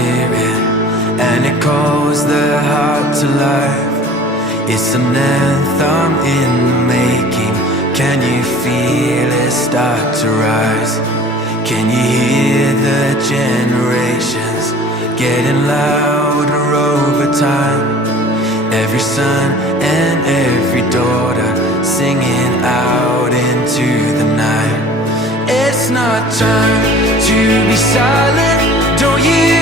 Spirit, and it calls the heart to life. It's an anthem in the making. Can you feel it start to rise? Can you hear the generations getting louder over time? Every son and every daughter singing out into the night. It's not time to be silent. Don't you